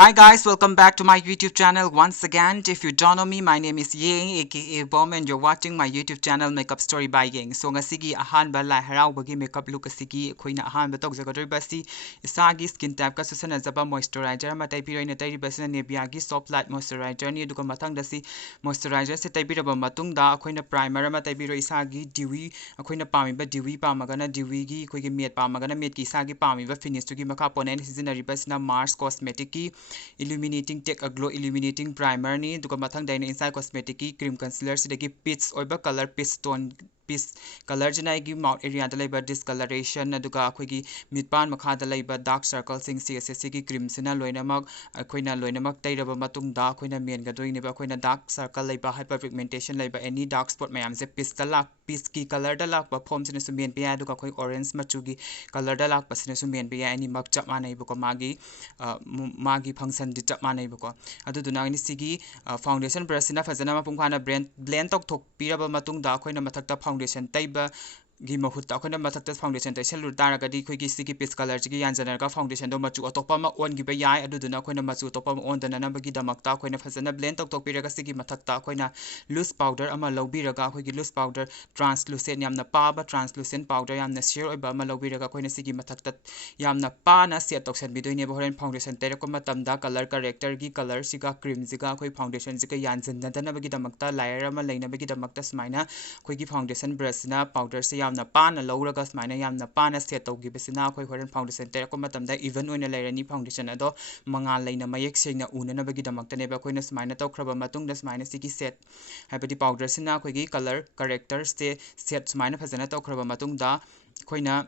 Hi guys, welcome back to my YouTube channel once again. If you don't know me, my name is Ying aka Bom and you're watching my YouTube channel Makeup Story by Ying. So ngasigi ahanba lai haraoba makeup look asigi akoina ahanba tawjagadoriba si isagi skin type ka susanajaba moisturizer ama taipiroina tairibasina Nivea gi soft light moisturizer ni aduga mathangda si moisturizer se taipiraba matungda akoina primer ama taipiro isagi dewy akoina pamiba dewy pamagana dewy gi akoigi matte pamagana matte ki isagi pamiba finish tugi makha ponent sizinaribasina Mars Cosmetic ki illuminating take a glow illuminating primer ni duka mathang daina inside cosmetic ki cream concealer sidagi peach oiba color peach tone peach color jina gi mouth area da laiba discoloration aduka akhoi midpan makha da laiba dark circle sing CSS gi cream sina loinamak akoina loinamak tairaba matung da akoina men ga doine ba akoina dark circle laiba hyperpigmentation laiba any dark spot mayam se peach da lak peach ki color da lak ba form sina su men pe aduka akhoi orange machu gi color da lak pasina su men pe any mak chap manai bu ko magi function di chap manai bu ko aduduna ni sigi foundation brush na fazana mapung khana blend tok thok piraba matung da akoina mathakta foundation taiba gi mahutta akoina mathakta foundation tai selu taragadi khoigi sigi peach color gi yanjana ka foundation do machu atopa ma on gi ba yai aduduna akoina machu atopa ma on dana na bagi damakta akoina fazana blend tok tok piraga sigi mathakta akoina loose powder ama lobiraga akoigi loose powder translucent yamna paba translucent powder yamna sheer oiba ama lobiraga akoina sigi mathakta yamna pana set toksan bidoine ba horen foundation tai ko matamda color corrector gi color siga cream siga akhoi foundation siga yanjana dana bagi damakta layer ama leina bagi damakta smaina akoigi foundation brush na powder se yamna pana lowraga smaina yamna pana set tawgibasina akhoi horen foundation tai ko matamda even oina lairani foundation ado mangal leina mayek seina unana bagi damakta ne ba akoina smaina tawkraba matungda smaina sigi set habadi powder sina akoigi color corrector se set smaina fazana tawkraba matungda akoina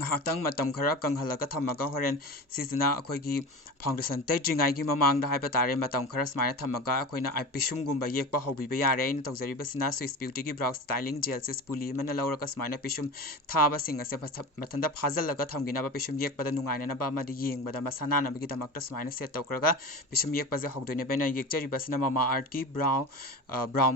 ngahaktang matam khara kanghalaga thamaga horen sizina akoigi foundation taidringai gi mamangda haiba tare matam khara smaina thamaga akoina pisum gumba yekpa hobiba yare aina tawjariba sina Swiss Beauty gi brow styling gel se spoolie mana lauraka smaina pisum thaba singa se mathanda phajalaga thamgina ba pisum yekpada nungaina na ba madi yengbada masana na bagi damakta smaina set tawkraga pisum yekpa je hogdoine bena yekjariba sina Mama Earth gi brow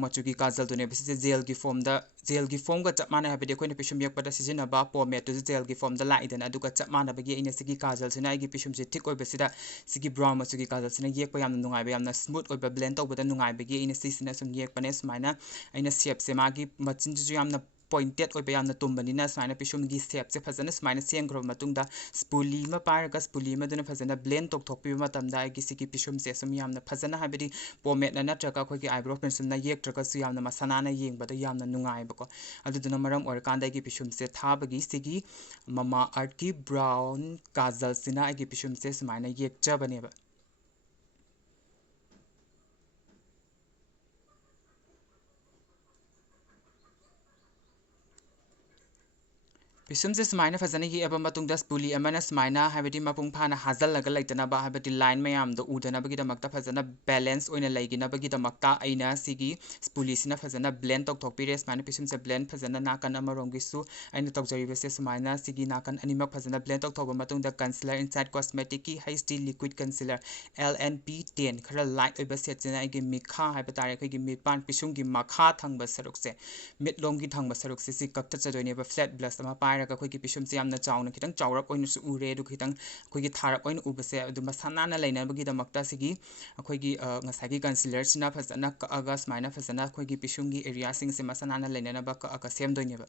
machu gi kajal done bisi gel gi form da gel gi form ga chapmana habide koina pisum yekpada sijina ba pomade to gel gi form da laidana aduga chapmana bagi ina sigi kajal sina igi pisum se thik oibasida sigi brown machu gi kajal sina yekpa yamna nungai ba yamna smooth oiba blend tawbada nungai bagi ina sisina sum yekpane smaina aina shape se magi machin ju yamna pointed oiba yamna tumbanina smaina pisum gi shape se fazana smaina sengro matungda spoolie ma paraga spoolie ma duna fazana blend tok thok pi matamda igi sigi pisum se sum yamna fazana habidi pomade na natraga khoi gi eyebrow pencil na yek traga su yamna masana na yengbada yamna nungai bako aduduna maram orkanda igi pisum se thabagi sigi Mama Earth ki brown kajal sina igi pisum se smaina yek chabane ba pisum se smaina fazana ye aba matungda spoolie amana smaina habidi mapung phana hazal laga laitana ba habidi line mayam do udana bagi damakta fazana balance oina laigina bagi damakta aina sigi spoolie sina fazana blend tok thok pire smaina pisum se blend fazana nakan amarong gisu aina tokjaribe se smaina sigi nakan animak fazana blend tok thoba matungda concealer inside cosmetic ki HD liquid concealer LNP10 khara light oiba set sina igi mikha haiba tare khoi gi mitpan pisum gi makha thangba saruk se mitlong gi thangba saruk se si kakta chadoine ba flat blush ama pairaga khoi gi pisum se yamna chawna khitang chawrak oina su ure du khitang khoi gi tharak oina ubase adu masana na leina bagi damakta sigi khoi gi ngasai gi concealer sina fazana ka aga smaina fazana khoi gi pisum gi area sing se masana na leina na ba ka aga sem doine ba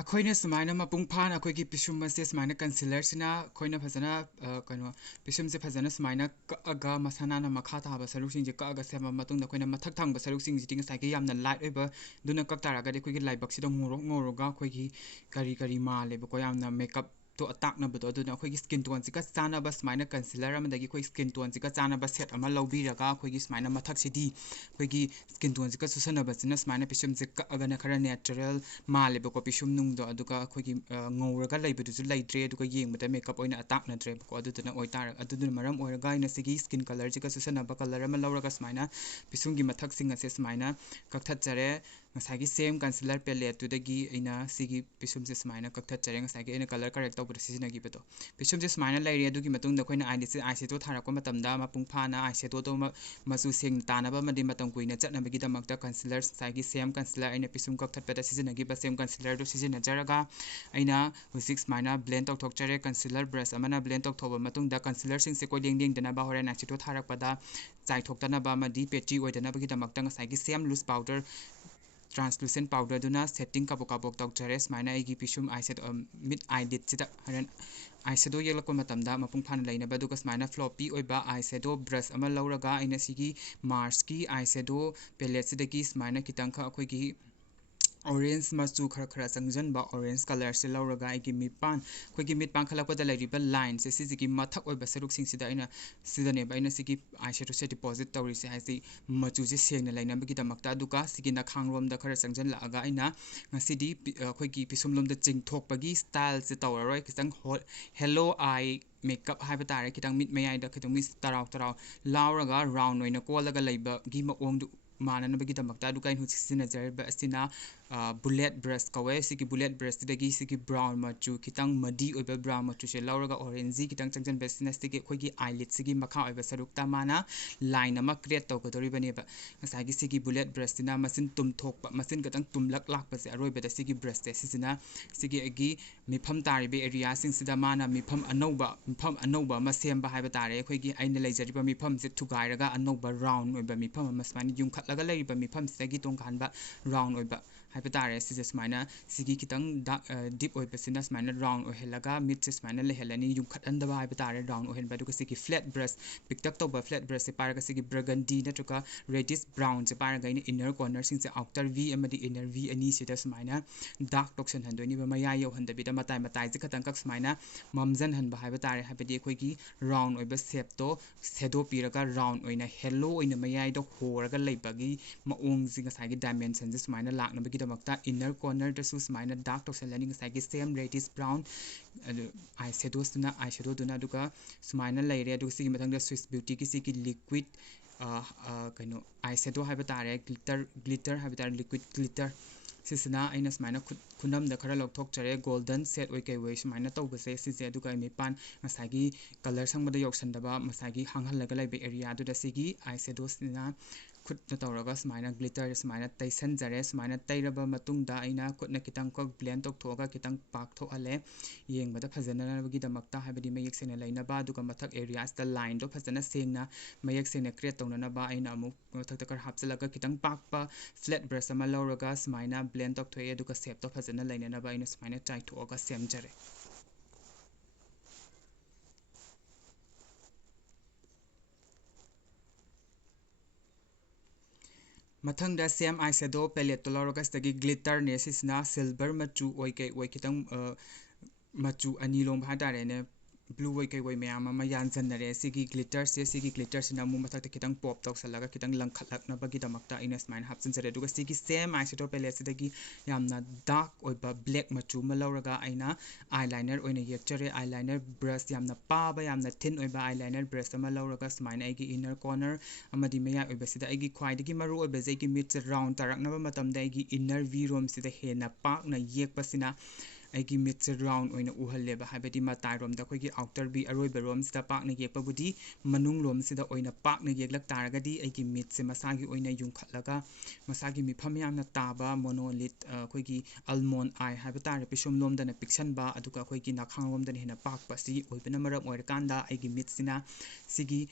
अखोइने समाइना मपुंग फान अखोइगी पिसुम से समाइना concealer सिना अखोइना फजना कनो पिसुम से फजना समाइना कअगा मसाना ना मखा ताबा सरुक सिंग जे कअगा सेमा मतुंग अखोइना मथक थांग सरुक सिंग जिटिंग साइके यामना लाइट ओइबा दुना कक तारागा दे अखोइगी लाइबक सिदा ngorok ngoroga अखोइगी करी करी माले बको यामना मेकअप तो अताक ना बदो दुना अखोइगी स्किन टोन सिका चाना बस समाइना कंसीलर अमदगी अखोइ स्किन टोन सिका चाना बस सेट अमा लौबिरगा अखोइगी समाइना मथक सिदी अखोइगी स्किन टोन सिका सुसना बसना समाइना पिसुम से कअगा ना खरा नेचुरल माले बको पिसुम नुंग दो अदुगा अखोइगी ngौरगा लैबदुसु लैद्रे अदुगा येंगबदा मेकअप ओइना अताक नद्रे बको अदुदना ओइतार अदुदना मरम ओइरगा इन सिगी स्किन कलर जिका सुसना बा कलर अमा लौरगा समाइना पिसुम गी मथक सिंग से समाइना कथत चरे ngasai same concealer palette to the gi ina sigi pisum se smaina kakta chare ngasai ina color correct to bra sisina gi beto pisum se smaina lai re du gi matung da koina eyeshadow thara ko matam da mapung phana eyeshadow to masu sing tanaba madi matam kuina chatna bagi da makta concealer sai gi same concealer ina pisum kak that peta sisina gi ba same concealer do sisina jaraga aina husik smaina blend tok thok chare concealer brush amana blend tok thoba matung da concealer sing se ko ding ding dana ba hore eyeshadow thara pada chai thok tana ba madi petri oidana bagi da makta ngasai gi same loose powder translucent powder duna setting kabok tok chare smaina igi pisum eyeshadow mid eyelid sida haren eyeshadow yelakko matamda mapung phana laina ba duka smaina floppy oiba eyeshadow brush ama lauraga aina sigi mars ki eyeshadow palette sidagi smaina kitang kha akhoi gi orange machu khara khara changjan ba orange color se lauraga igi mitpan khoi gi mitpan khalakpa da lariba line se sigi mathak oiba saruk sing sida aina sidane ba aina sigi eyeshadow se deposit tawri se haisi machu se sengna laina bagi damakta duka sigi na khangrom da khara changjan la aga aina ngasidi khoi gi pisumlom da chingthok pagi style se tawroi kitang hello eye makeup haiba tare kitang mit mayai da kitang mis tarau lauraga round oina kolaga laiba gi ma ong du manana bagi damakta duka in husina jarba asina bullet brush kawe sigi bullet brush dagi sigi brown machu kitang madi oiba brown machu se lauraga orange kitang changjan besina sigi khoigi eyelid sigi makha oiba sarukta mana line ama create to kodori bane ba ngasagi sigi bullet brush tina masin tum thokpa masin katang tumlak lakpa se aroiba da sigi brush te sisina sigi agi mifam taribe area sing sida mana mifam anouba ma semba haiba tare khoigi aina leijariba mifam se thugairaga anouba round oiba mifam ama smani yung khatlaga laiba mifam sigi tongkhanba round oiba haiba tare sije smaina sigi kitang deep oiba sina smaina round ohelaga mid se smaina lehelani yung khatandaba haiba tare round ohenba duka sigi flat brush pick up toba flat brush se paraga sigi burgundy natruka reddish brown se paraga ina inner corner sing se outer v amadi inner v ani sida smaina dark toxin handoni ba maya yo handabi da matai je khatang kak smaina mamjan hanba haiba tare habedi khoi round oiba shape to shadow piraga round oina hello oina mayai do horaga leibagi maong jinga sagi dimension je smaina lakna bagi damakta inner corner da su smaina dark toxin lani sagi same reddish brown eyeshadow duna duka smaina laire du sigi mathang da Swiss beauty ki sigi liquid kaino eyeshadow haiba tare glitter haiba tare liquid glitter sisina aina smaina khunam da khara lok thok chare golden set oi kai wei smaina tawbase sise aduga mipan ngasagi color sangba da yoksan daba masagi hanghal laga laibe area du da sigi eyeshadow sina khut na tawraga smaina glitter smaina taisan jare smaina tairaba matung da aina khutna kitang ko blend tok thoga kitang pak tho ale yengbada phajana bagi damakta habedi mayek sena laina ba duga mathak areas da line do phajana sengna mayek sena create tawna ba aina amuk mathak takar hapchalaga kitang pakpa flat brush ama lauraga smaina blend tok thoye duga shape to phajana laina na ba aina smaina chai thoga sem jare mathang da same eyeshadow palette to lauraga stagi glitter ne sisna silver machu oi kitang machu ani long bha tare ne blue way kai way mayam ma yan janare sigi glitter sina mu mathak kitang pop tok salaga kitang langkhalak na bagi damakta ines mine hapsin jare duga sigi same eyeshadow palette sidagi yamna dark oiba black machu ma lauraga aina eyeliner oina yekchare eyeliner brush yamna paba yamna thin oiba eyeliner brush ama lauraga smine aigi inner corner amadi maya oiba sida aigi khwaidagi maru oiba jegi mid round tarakna ba matamda aigi inner v rom sida hena pak na yekpa sina aigi mid round oina uhalle ba habedi matai rom da khoigi outer b aroi berom sida pak na yekpa budi manung lom sida oina pak na yeklak taragadi aigi mid se masagi oina yung khatlaga masagi mi pham yamna taba monolith khoigi almond eye haba tare pisum lom da na piction ba aduka khoigi na khang lom da hena pak pa si oibena maram oir kanda aigi mid sina sigi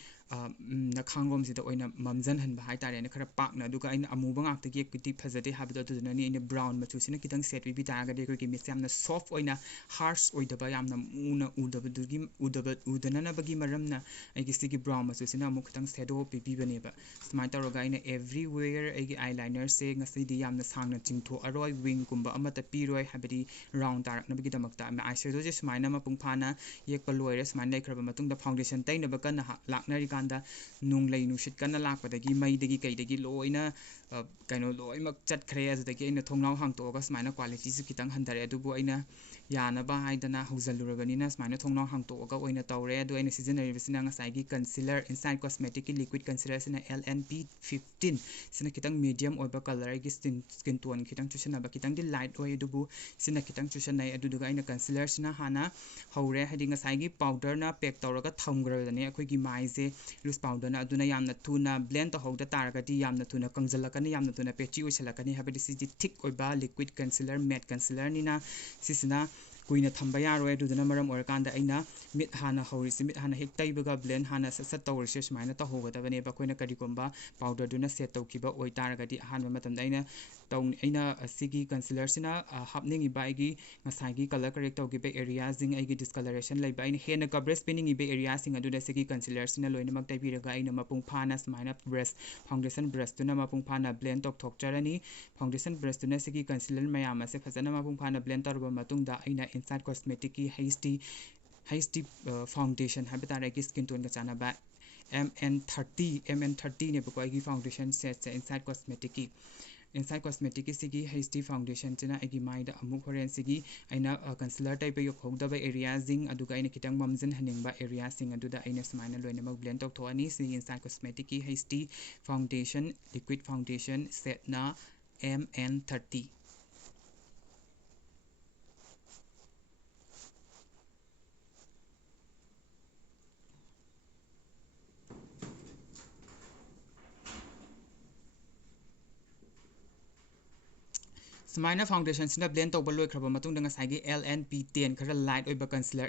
na khangom sida oina mamjan han ba hai tare ne khara pak na duka aina amuba ngak te yek piti phajade habda tu na ni ine brown machu sina kitang set bi ta ga de ko ki mix yamna soft oina harsh oidaba yamna una udaba dugi udana na bagi maram na aigi sigi brown machu sina amu kitang shadow pi bi bane ba smart taroga ina everywhere aigi eyeliner se ngasi di yamna sangna chingtho aroi wing kumba amata piroi habadi round tarak na bagi damakta ma eyeshadow je smaina ma pungphana yek pa loire smaina ikraba matung da foundation taina ba kan laknari ꯀꯥꯟꯗ ꯅꯨꯡ ꯂꯩ ꯅꯨꯡꯁꯤꯠ ꯀꯟꯅ ꯂꯥꯛꯄꯗꯒꯤ ꯃꯩꯗꯒꯤ ꯀꯩꯗꯒꯤ ꯂꯣꯏꯅ ꯀꯩꯅꯣ ꯂꯣꯏꯅꯃꯛ ꯆꯠꯈ꯭ꯔꯦ ꯑꯗꯨꯗꯒꯤ ꯑꯩꯅ ꯊꯣꯡꯅꯥꯎ ꯍꯥꯡꯇꯣꯛꯑꯒ ꯁꯨꯃꯥꯏꯅ ꯀ꯭ꯋꯥꯂꯤꯇꯤꯁꯨ ꯈꯤꯇꯪ ꯍꯟꯊꯔꯦ ꯑꯗꯨꯕꯨ ꯑꯩꯅ ꯌꯥꯅꯕ ꯍꯥꯏꯗꯅ ꯍꯧꯖꯤꯜꯂꯨꯔꯕꯅꯤꯅ ꯁꯨꯃꯥꯏꯅ ꯊꯣꯡꯅꯥꯎ ꯍꯥꯡꯇꯣꯛꯑꯒ ꯑꯣꯏꯅ ꯇꯧꯔꯦ ꯑꯗꯣ ꯑꯩꯅ ꯁꯤꯖꯤꯟꯅꯔꯤꯕꯁꯤꯅ ꯉꯁꯥꯏꯒꯤ ꯀꯟꯁꯤꯂꯔ ꯏꯟꯁꯥꯏꯠ ꯀꯣꯁꯃꯦꯇꯤꯛꯀꯤ ꯂꯤꯀ꯭ꯋꯤꯠ ꯀꯟꯁꯤꯂꯔꯁꯤꯅ LNP15 sina kitang medium oiba color gi skin tone kitang chushanaba kitang di light oi adubu sina kitang chushanai aduduga aina concealer sina hana hore hadi ngasai gi powder na pack tawraga thamgrabane akhoi gi mai je loose powder na aduna yamna thuna blend to howda taragadi yamna thuna kangjalakani yamna thuna pechi oisalakani habadi si thick oiba liquid concealer matte concealer nina sisina kuina thamba yaroi aduduna maram orakanda aina mit hana hawrisi mit hana hek taibaga blend hana sat tawrisi sumaina tahogadabane ba koina karikomba powder duna set tawkiba oi taragadi hanba matamda aina asigi concealer sina hapningi ba igi ngasagi color correct tawgiba areas jing aigi discoloration laiba aina hena coverage pinning ibe areas sing aduda sigi concealer sina loinamak taibiraga aina mapung phana sumaina brush foundation brush tuna mapung phana blend tok thokcharani foundation brush tuna sigi concealer mayam ase phajana mapung phana blend tarba matungda aina inside cosmetic ki HD foundation habitare ki skin tone ka chana ba MN30 ne bako igi foundation set se inside cosmetic ki sigi HD foundation china igi mai da amuk horen sigi aina concealer type yok hogda ba areas ding aduga aina kitang mamjin haning ba areas sing aduda aina sumaina loina mak blend tok thoani sigi inside cosmetic ki HD foundation liquid foundation set na MN30 sumaina foundation sina blend tawba loi khraba matungda ngasai LNP10 khara light oiba concealer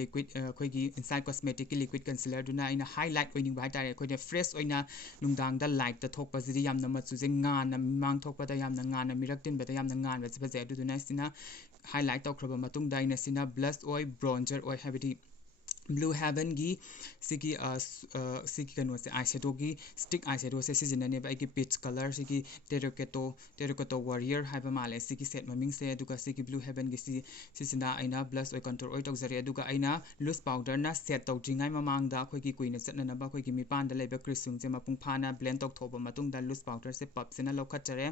liquid khoigi inside cosmetic ki liquid concealer duna ina highlight oining ba tare khoide fresh oina nungdang da light ta thokpa jidi yamna machu je ngana mang thokpa da yamna ngana mirak tin ba da yamna ngan ba jiba je aduduna sina highlight taw khraba matungda ina sina blush oi bronzer oi habidi Blue Heaven gi sigi sigi kano se eyeshadow gi stick eyeshadow se sijinane ba igi peach color sigi terracotta warrior haiba male sigi set maming se aduga sigi Blue Heaven gi sisina aina blush oi contour oi tawjare aduga aina loose powder na set tawjingai mamang da khoi gi kuina chatna ba khoi gi mipan da leba krisung je mapung phana blend tok thoba matung da loose powder se pap sina lokhat chare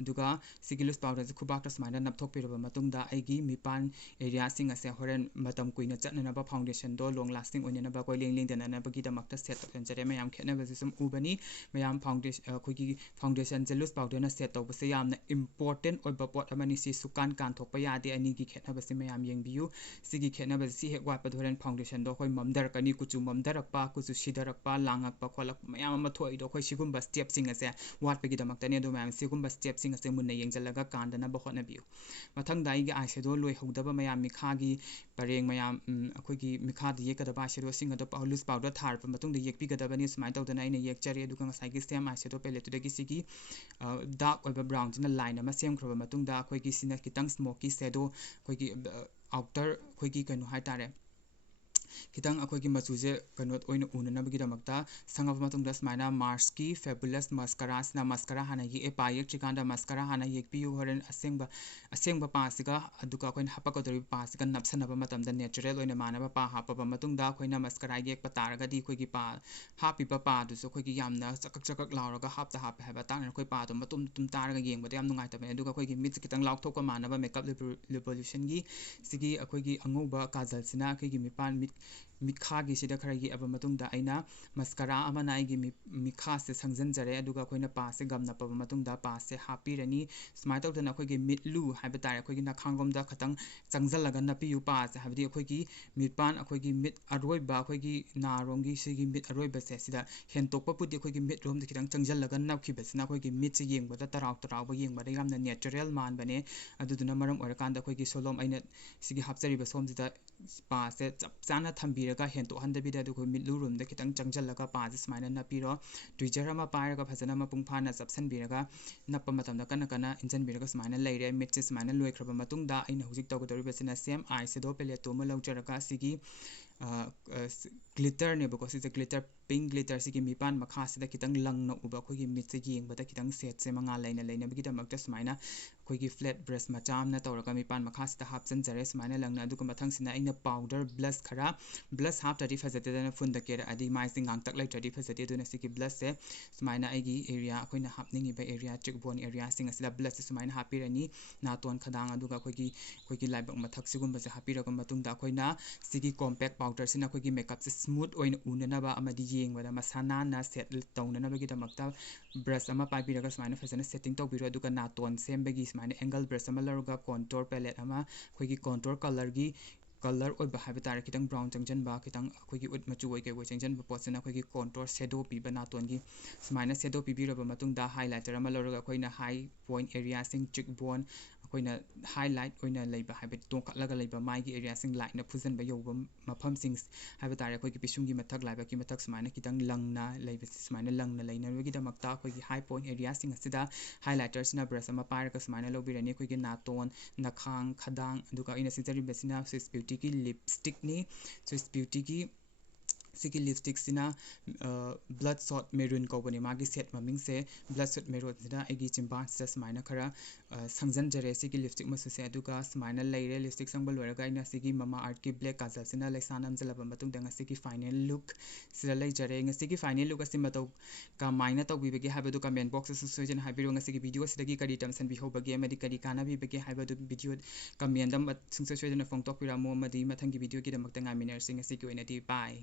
aduga sigi loose powder se khubak ta smaina napthok piraba matung da aigi mipan area sing ase horen matam kuina chatna ba foundation do long lasting onena ba koi ling dena na bagi damakta set to jare mayam khena ba sum ubani mayam foundation khoigi foundation je loose powder na set to ba se yamna important oi ba pot amani si sukan kan thokpa yade ani gi khena ba se mayam yengbiu sigi khena ba si hek wat pa thoren foundation do khoi mamdar kani kuchu mamdarak pa kuchu sidarak pa langak pa kholak mayam ma thoi do khoi sigum ba step sing ase wat pa gi damakta ne do mayam sigum ba step sing ase munna yengjalaga kandana ba hotna biu mathang dai gi eyeshadow loi hogdaba mayam mikha gi pareng mayam khoigi mikha di yekadaba eyeshadow sing ado loose powder thar pa matung de yekpi gadabani sumai tawdana ina yekchari aduga ngasai gi same eyeshadow palette dagi sigi dark oiba brown jina line ama sem khroba matung da khoigi sina kitang smoky shadow khoigi outer khoigi kanu haitare kitang akhoi machu je kanot oina unana bagi damakta sangab matungda smaina mars ki fabulous mascara sna mascara hana gi epa yek chikanda mascara hana yek pi horen asengba pasiga aduka koin hapaka dori pasiga napsana ba matamda natural oina manaba pa hapa ba matungda koina mascara yek pataraga di khoi gi pa happy pa du so khoi gi yamna chakak lauraga hapta hap haba tang khoi pa do matum tum taraga yengba yam nungai ta ba aduka khoi gi mit kitang lauk thokpa manaba makeup revolution gi sigi akhoi gi angoba kajal sina khoi gi mipan mikha gi sida khara gi aba matungda aina mascara ama nai gi mikha se sangjan jare aduga koina pa se gamna pa matungda pa se happy rani smile to dana khoi gi mitlu haiba tare khoi gi na khangom da khatang changjal laga na pi yu pa se habdi khoi gi mitpan khoi gi mit aroi ba khoi gi na rong gi se gi mit aroi ba se sida hen tokpa pudi khoi gi mit rom da kitang changjal laga na khi besna khoi gi mit se yeng ba da tarau ba yeng ba da yamna natural man bane aduduna maram orakan da khoi gi solom aina sigi hapchari ba som jida pa se chap chana thambiraga hento handabida du khoi mitlu room da kitang changjalaga pa je smaina na piro tweezer ama pairaga phajana ma pungphana chapsan biraga nappa matam da kana injan biraga smaina leire mitche smaina loikraba matungda aina hujik tawgadori besina same eyeshadow palette to ma lawjaraga sigi glitter ne bako si glitter pink glitter sigi mipan makha sida kitang langna uba khoi gi mitche yeng bada kitang set se manga leina bagi damakta smaina ꯑꯩꯈꯣꯏꯒꯤ flat brush ꯃꯆꯥ ꯑꯃꯅ ꯇꯧꯔꯒ ꯃꯤꯄꯥꯟ ꯃꯈꯥꯁꯤꯗ ꯍꯥꯞꯆꯤꯟꯖꯔꯦ ꯁꯨꯃꯥꯏꯅ ꯂꯪꯅ ꯑꯗꯨꯒ ꯃꯊꯪꯁꯤꯅ ꯑꯩꯅ powder blush ꯈꯔ blush ꯍꯥꯞꯇ꯭ꯔꯗꯤ ꯐꯖꯗꯦꯗꯅ ꯐꯨꯟꯗ ꯀꯦꯔꯛꯑꯗꯤ ꯃꯥꯏꯁꯦ ꯉꯥꯡꯇꯛ ꯂꯩꯇ꯭ꯔꯗꯤ ꯐꯖꯗꯦ ꯑꯗꯨꯅ ꯁꯤꯒꯤ ꯕ꯭ꯂꯁꯁꯦ ꯁꯨꯃꯥꯏꯅ ꯑꯩꯒꯤ ꯑꯦꯔꯤꯌꯥ ꯑꯩꯈꯣꯏꯅ ꯍꯥꯞꯅꯤꯡꯉꯤꯕ ꯑꯦꯔꯤꯌꯥ ꯆꯤꯛꯕꯣꯟ ꯑꯦꯔꯤꯌꯥꯁꯤꯡ ꯑꯁꯤꯗ ꯕ꯭ꯂꯁꯁꯦ ꯁꯨꯃꯥꯏꯅ ꯍꯥꯞꯄꯤꯔꯅꯤ ꯅꯥꯇꯣꯟ ꯈꯗꯥꯡ ꯑꯗꯨꯒ ꯑꯩꯈꯣꯏꯒꯤ ꯂꯥꯏꯕꯛ ꯃꯊꯛ ꯁꯤꯒꯨꯝꯕꯁꯦ ꯍꯥꯞꯄꯤꯔꯕ ꯃꯇꯨꯡꯗ ꯑꯩꯈꯣꯏꯅ ꯁꯤꯒꯤ ꯀꯣꯝꯄꯦꯛ ꯄꯥꯎꯗꯔꯁꯤꯅ ꯑꯩꯈꯣꯏꯒꯤ ꯃꯦꯀꯞꯁꯦ ꯁ꯭ꯃꯨꯠ ꯑꯣꯏꯅ ꯎꯅꯅꯕ ꯑꯃꯗꯤ ꯌꯦꯡꯕꯗ ꯃꯁꯥ ꯅꯥꯟꯅ ꯁꯦꯠ ꯇꯧꯅꯅꯕꯒꯤꯗꯃꯛꯇ ꯕ꯭ꯔꯁ ꯑꯃ ꯄꯥꯏꯕꯤꯔꯒ ꯁꯨꯃꯥꯏꯅ ꯐꯖꯅ ꯁꯦꯠꯇꯤꯡ ꯇꯧꯕꯤꯔꯣ ꯑꯗꯨꯒ ꯅꯥꯇꯣꯟ ꯁꯦꯝꯕꯒꯤ ꯁꯨꯃꯥꯏꯅ ꯑꯦꯡꯒꯜ ꯕ꯭ꯔꯁ ꯑꯃ ꯂꯧꯔꯒ ꯀꯣꯟꯇꯣꯔ ꯄꯦꯂꯦꯠ ꯑꯃ ꯑꯩꯈꯣꯏꯒꯤ ꯀꯣꯟꯇꯣꯔ ꯀꯂꯔ ꯑꯣꯏꯕ ꯍꯥꯏꯕ ꯇꯥꯔꯦ ꯈꯤꯇꯪ ꯕ꯭ꯔꯥꯎꯟ ꯆꯪꯖꯟꯕ ꯈꯤꯇꯪ ꯑꯩꯈꯣꯏꯒꯤ ꯎꯠ ꯃꯆꯨ ꯑꯣꯏ ꯀꯩ ꯑꯣꯏ ꯆꯪꯖꯟꯕ ꯄꯣꯠꯁꯤꯅ ꯑꯩꯈꯣꯏꯒꯤ ꯀꯣꯟꯇꯣꯔ ꯁꯦꯗꯣ ꯄꯤꯕ ꯅꯥꯇꯣꯟꯒꯤ ꯁꯨꯃꯥꯏꯅ ꯁꯦꯗꯣ ꯄꯤꯕꯤꯔꯕ ꯃꯇꯨꯡꯗ ꯍꯥꯏꯂꯥꯏꯇꯔ ꯑꯃ ꯂꯧꯔꯒ ꯑꯩꯈꯣꯏꯅ ꯍꯥꯏ ꯄꯣꯏꯟꯠ ꯑꯦꯔꯤꯌꯥꯁꯤꯡ ꯆꯤꯛ ꯕꯣꯟ ꯑꯩꯈꯣꯏꯅ ꯍꯥꯏꯂꯥꯏꯠ ꯑꯣꯏꯅ ꯂꯩꯕ ꯍꯥꯏꯕꯗꯤ ꯇꯣꯡꯈꯠꯂꯒ ꯂꯩꯕ ꯃꯥꯏꯒꯤ ꯑꯦꯔꯤꯌꯥꯁꯤꯡ ꯂꯥꯏꯠꯅ ꯐꯨꯖꯟꯕ ꯌꯧꯕ ꯃꯐꯝꯁꯤꯡ ꯍꯥꯏꯕ ꯇꯥꯔꯦ ꯑꯩꯈꯣꯏꯒꯤ ꯄꯤꯁꯨꯝꯒꯤ ꯃꯊꯛ ꯂꯥꯏꯕꯛꯀꯤ ꯃꯊꯛ ꯁꯨꯃꯥꯏꯅ ꯈꯤꯇꯪ ꯂꯪꯅ ꯂꯩꯕꯁꯤ ꯁꯨꯃꯥꯏꯅ ꯂꯪꯅ ꯂꯩꯅꯕꯒꯤꯗꯃꯛꯇ ꯑꯩꯈꯣꯏꯒꯤ ꯍꯥꯏ ꯄꯣꯏꯟꯠ ꯑꯦꯔꯤꯌꯥꯁꯤꯡ ꯑꯁꯤꯗ ꯍꯥꯏꯂꯥꯏꯇꯔꯁꯤꯅ ꯕ꯭ꯔꯁ ꯑꯃ ꯄꯥꯏꯔꯒ ꯁꯨꯃꯥꯏꯅ ꯂꯧꯕꯤꯔꯅꯤ ꯑꯩꯈꯣꯏꯒꯤ ꯅꯥꯇꯣꯟ ꯅꯈꯥꯡ ꯈꯗꯥꯡ ꯑꯗꯨꯒ ꯑꯩꯅ ꯁꯤꯖꯤꯟꯅꯔꯤꯕꯁꯤꯅ ꯁ꯭ꯋꯤꯁ ꯕ꯭ꯌꯨꯇꯤꯒꯤ ꯂꯤꯞꯁꯇꯤꯛꯅꯤ ꯁ꯭ꯋꯤꯁ ꯕ꯭ꯌꯨꯇꯤꯒꯤ ꯁꯤꯒꯤ ꯂꯤꯞꯁꯇꯤꯛꯁꯤꯅ ꯕ꯭ꯂꯗ ꯁꯣꯠ ꯃꯦꯔꯨꯟ ꯀꯧꯕꯅꯤ ꯃꯥꯒꯤ ꯁꯦꯠ ꯃꯃꯤꯡꯁꯦ ꯕ꯭ꯂꯗ ꯁꯣꯠ ꯃꯦꯔꯨꯟꯁꯤꯗ ꯑꯩꯒꯤ ꯆꯤꯝꯕꯥꯟꯁꯤꯗ ꯁꯨꯃꯥꯏꯅ ꯈꯔ ꯁꯪꯖꯟꯖꯔꯦ ꯁꯤꯒꯤ ꯂꯤꯞꯁꯇꯤꯛ ꯃꯆꯨꯁꯦ ꯑꯗꯨꯒ ꯁꯨꯃꯥꯏꯅ ꯂꯩꯔꯦ ꯂꯤꯞꯁꯇꯤꯛ ꯁꯪꯕ ꯂꯣꯏꯔꯒ ꯑꯩꯅ ꯁꯤꯒꯤ ꯃꯃꯥ ꯑꯥꯔꯠꯀꯤ ꯕ꯭ꯂꯦꯛ ꯀꯥꯖꯜꯁꯤꯅ ꯂꯩꯁꯥ ꯅꯝꯖꯜꯂꯕ ꯃꯇꯨꯡꯗ ꯉꯁꯤꯒꯤ ꯐꯥꯏꯅꯦꯜ ꯂꯨꯛ ꯁꯤꯗ ꯂꯩꯖꯔꯦ ꯉꯁꯤꯒꯤ ꯐꯥꯏꯅꯦꯜ ꯂꯨꯛ ꯑꯁꯤ ꯃꯇꯧ ꯀꯃꯥꯏꯅ ꯇꯧꯕꯤꯕꯒꯦ ꯍꯥꯏꯕꯗꯨ ꯀꯃꯦꯟ ꯕꯣꯛꯁꯇꯁꯨ ꯁꯣꯏꯗꯅ ꯍꯥꯏꯕꯤꯔꯛꯎ ꯉꯁꯤꯒꯤ ꯚꯤꯗꯤꯑꯣ ꯑꯁꯤꯗꯒꯤ ꯀꯔꯤ ꯇꯝꯁꯟꯕꯤꯍꯧꯕꯒꯦ ꯑꯃꯗꯤ ꯀꯔꯤ ꯀꯥꯟꯅꯕꯤꯕꯒꯦ ꯍꯥꯏꯕꯗꯨ ꯚꯤꯗꯤꯑꯣ ꯀꯃꯦꯟꯗ ꯁꯨꯡꯁꯣꯏ ꯁꯣꯏꯗꯅ ꯐꯣꯡꯗꯣꯛꯄꯤꯔꯝꯃꯨ ꯑꯃꯗꯤ ꯃꯊꯪꯒꯤ ꯚꯤꯗꯤꯑꯣꯒꯤꯗꯃꯛꯇ ꯉꯥꯏꯃꯤꯟꯅꯔꯁꯤ ꯉꯁꯤꯒꯤ ꯑꯣꯏꯅꯗꯤ ꯕꯥꯏ